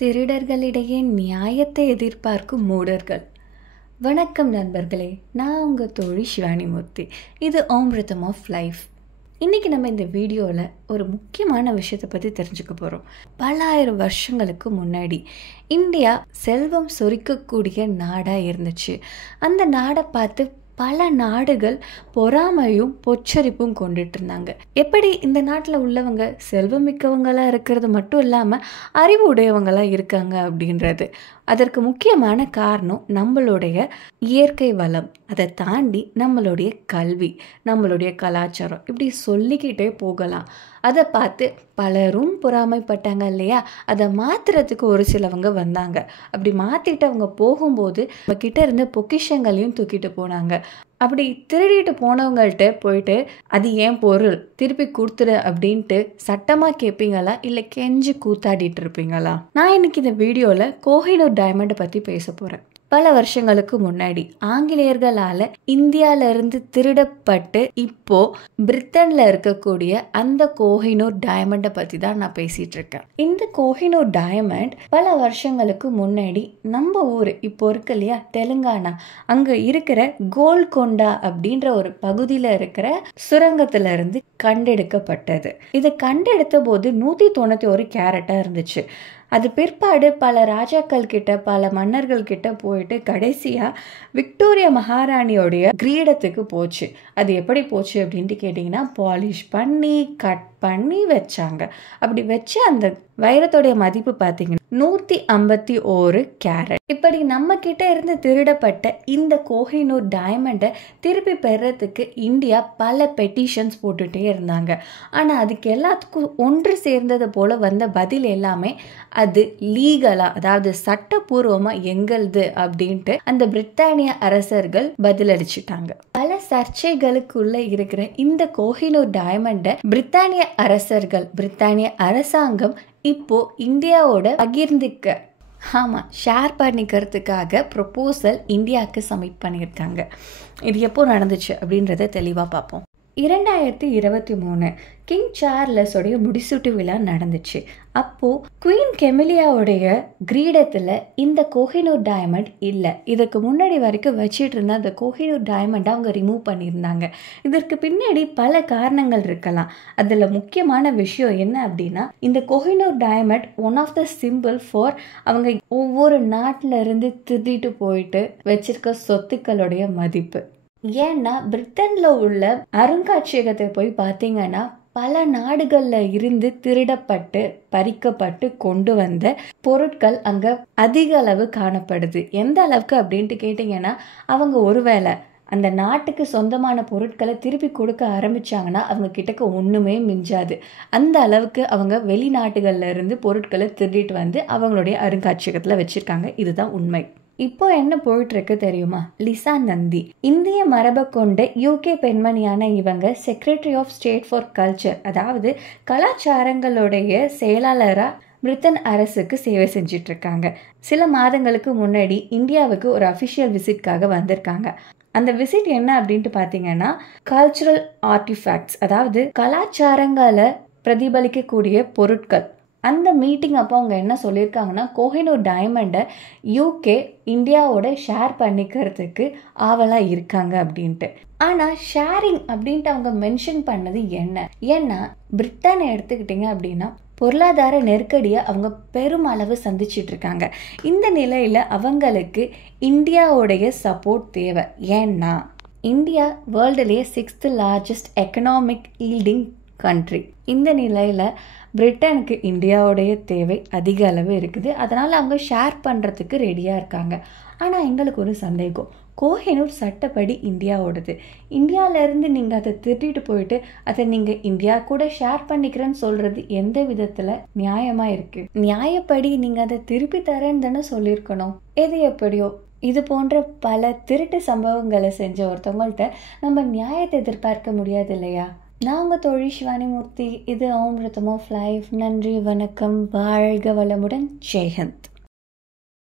திருடர்களிடையே நியாயத்தை எதிர்பார்க்கும் மூடர்கள். வணக்கம் நண்பர்களே, நான் உங்கள் தோழி சிவானிமூர்த்தி. இது ஓம் ரிதம் ஆஃப் லைஃப். இன்றைக்கி நம்ம இந்த வீடியோவில் ஒரு முக்கியமான விஷயத்தை பற்றி தெரிஞ்சுக்க போகிறோம். பல ஆயிரம் வருஷங்களுக்கு முன்னாடி இந்தியா செல்வம் சொரிக்கக்கூடிய நாடாக இருந்துச்சு. அந்த நாடை பார்த்து பல நாடுகள் பொறாமையும் பொச்சரிப்பும் கொண்டுட்டு இருந்தாங்க. எப்படி இந்த நாட்டில் உள்ளவங்க செல்வம் மிக்கவங்களாக இருக்கிறது மட்டும் இல்லாமல் அறிவு உடையவங்களாக இருக்காங்க அப்படின்றது. அதற்கு முக்கியமான காரணம் நம்மளுடைய இயற்கை வளம், அதை தாண்டி நம்மளுடைய கல்வி, நம்மளுடைய கலாச்சாரம், இப்படி சொல்லிக்கிட்டே போகலாம். அதை பார்த்து பலரும் பொறாமைப்பட்டாங்க இல்லையா? அதை மாற்றுறதுக்கு ஒரு சிலவங்க வந்தாங்க. அப்படி மாற்றிட்டு அவங்க போகும்போது நம்ம கிட்ட இருந்த பொக்கிஷங்களையும் தூக்கிட்டு போனாங்க. அப்படி திருடிட்டு போனவங்கள்ட்ட போயிட்டு அது ஏன் பொருள் திருப்பி கொடுத்துரு அப்படின்ட்டு சட்டமாக கேட்பீங்களா, இல்லை கெஞ்சி கூத்தாடிட்டு இருப்பீங்களா? நான் இன்னைக்கு இந்த வீடியோவில் கோஹினூர் டைமண்டை பற்றி பேச போகிறேன். பல வருஷங்களுக்கு முன்னாடி ஆங்கிலேயர்களால் இந்தியாவிலிருந்து திருடப்பட்டு இப்போ பிரிட்டனில் இருக்கக்கூடிய அந்த கோஹினூர் டைமண்டை பற்றி தான் நான் பேசிகிட்டு இருக்கேன். இந்த கோஹினூர் டைமண்ட் பல வருஷங்களுக்கு முன்னாடி நம்ம ஊர் இப்போ இருக்கு இல்லையா, தெலுங்கானா, அங்கே இருக்கிற கோல்கொண்டா அப்படின்ற ஒரு பகுதியில் இருக்கிற சுரங்கத்துல இருந்து கண்டெடுக்கப்பட்டது. இதை கண்டெடுத்த போது 191 கேரட்டாக இருந்துச்சு. அது பிற்பாடு பல ராஜாக்கள் கிட்ட, பல மன்னர்கள் கிட்ட போயிட்டு கடைசியாக விக்டோரியா மகாராணியோடைய கிரீடத்துக்கு போச்சு. அது எப்படி போச்சு அப்படின்ட்டு கேட்டிங்கன்னா, பாலிஷ் பண்ணி கட் பண்ணி வச்சாங்க. அப்படி வச்சு அந்த வைரத்தோடைய மதிப்பு பார்த்தீங்கன்னா 151 கேரட். இப்படி நம்ம கிட்ட இருந்து திருடப்பட்ட இந்த கோஹினூர் டைமண்டை திருப்பி பெறத்துக்கு இந்தியா பல பெட்டிஷன்ஸ் போட்டுட்டே இருந்தாங்க. ஆனால் அதுக்கு எல்லாத்துக்கும் ஒன்று சேர்ந்தது போல வந்த பதில் எல்லாமே அது லீகலா, அதாவது சட்டப்பூர்வமாக எங்களது அப்படின்ட்டு அந்த பிரித்தானிய அரசர்கள் பதிலளிச்சுட்டாங்க. பல சர்ச்சைகளுக்குள்ள இருக்கிற இந்த கோஹினூர் டைமண்டை பிரித்தானிய அரசர்கள், பிரித்தானிய அரசாங்கம் இப்போ இந்தியாவோட பகிர்ந்துக்க, ஷேர் பண்ணிக்கிறதுக்காக ப்ரொபோசல் இந்தியாவுக்கு சப்மிட் பண்ணியிருக்காங்க. இது எப்போ நடந்துச்சு அப்படின்றத தெளிவாக பார்ப்போம். 2023 கிங் சார்லஸோடைய முடிசூட்டு விழா நடந்துச்சு. அப்போது குவீன் கெமிலியாவுடைய கிரீடத்தில் இந்த கோஹினூர் டைமண்ட் இல்லை. இதுக்கு முன்னாடி வரைக்கும் வச்சிட்டு இருந்த அந்த கோஹினூர் டைமண்டை அவங்க ரிமூவ் பண்ணியிருந்தாங்க. இதற்கு பின்னாடி பல காரணங்கள் இருக்கலாம். அதில் முக்கியமான விஷயம் என்ன அப்படின்னா, இந்த Kohinoor diamond one of the symbol for அவங்க ஒவ்வொரு நாட்டில் இருந்து திருடிட்டு போயிட்டு வச்சிருக்க சொத்துக்களுடைய மதிப்பு. ஏன்னா பிரிட்டன்ல உள்ள அருங்காட்சியகத்தை போய் பார்த்தீங்கன்னா பல நாடுகளில் இருந்து திருடப்பட்டு பறிக்கப்பட்டு கொண்டு வந்த பொருட்கள் அங்கே அதிக அளவு காணப்படுது. எந்த அளவுக்கு அப்படின்ட்டு கேட்டிங்கன்னா, அவங்க ஒருவேளை அந்த நாட்டுக்கு சொந்தமான பொருட்களை திருப்பி கொடுக்க ஆரம்பிச்சாங்கன்னா அவங்க கிட்டக்க ஒன்றுமே மிஞ்சாது. அந்த அளவுக்கு அவங்க வெளிநாட்டுகள்ல இருந்து பொருட்களை திருடிட்டு வந்து அவங்களுடைய அருங்காட்சியகத்தில் வச்சிருக்காங்க. இதுதான் உண்மை. இப்போ என்ன போயிட்டு இருக்கு தெரியுமா? லிசா நந்தி, இந்திய மரபை கொண்ட யூகே பெண்மணியான இவங்க secretary of state for culture, அதாவது கலாச்சாரங்களுடைய செயலாளராக பிரிட்டன் அரசுக்கு சேவை செஞ்சிட்டு இருக்காங்க. சில மாதங்களுக்கு முன்னாடி இந்தியாவுக்கு ஒரு அஃபிஷியல் விசிட்காக வந்திருக்காங்க. அந்த விசிட் என்ன அப்படின்ட்டு பார்த்தீங்கன்னா, கல்ச்சுரல் ஆர்டிஃபேக்ட்ஸ், அதாவது கலாச்சாரங்களை பிரதிபலிக்கக்கூடிய பொருட்கள். அந்த மீட்டிங் அப்போ அவங்க என்ன சொல்லியிருக்காங்கன்னா, கோஹினூர் டைமண்டை யூகே இந்தியாவோட ஷேர் பண்ணிக்கிறதுக்கு ஆவலாக இருக்காங்க அப்படின்ட்டு. ஆனால் ஷேரிங் அப்படின்ட்டு அவங்க மென்ஷன் பண்ணது என்ன? ஏன்னா பிரிட்டனை எடுத்துக்கிட்டிங்க அப்படின்னா பொருளாதார நெருக்கடியை அவங்க பெருமளவு சந்திச்சிட்டு இருக்காங்க. இந்த நிலையில் அவங்களுக்கு இந்தியாவுடைய சப்போர்ட் தேவை. ஏன்னா இந்தியா வேர்ல்டுலேயே 6th largest economic yielding country. இந்த நிலையில் பிரிட்டனுக்கு இந்தியாவுடைய தேவை அதிக அளவு இருக்குது. அதனால் அவங்க ஷேர் பண்ணுறதுக்கு ரெடியாக இருக்காங்க. ஆனால் எங்களுக்கு ஒரு சந்தேகம், கோஹினூர் சட்டப்படி இந்தியாவோடது. இந்தியாவிலேருந்து நீங்கள் அதை திருட்டிட்டு போயிட்டு அதை நீங்கள் இந்தியா கூட ஷேர் பண்ணிக்கிறேன்னு சொல்கிறது எந்த விதத்தில் நியாயமாக இருக்குது? நியாயப்படி நீங்கள் அதை திருப்பி தரேன்னு தானே சொல்லியிருக்கணும். எது எப்படியோ இது போன்ற பல திருட்டு சம்பவங்களை செஞ்ச ஒருத்தவங்கள்ட்ட நம்ம நியாயத்தை எதிர்பார்க்க முடியாது இல்லையா? நான் உங்கள் தோழி சிவானிமூர்த்தி. இது ஓம் ரிதம் ஆஃப் லைஃப். நன்றி, வணக்கம், வாழ்க வளமுடன், ஜெய்ஹிந்த்.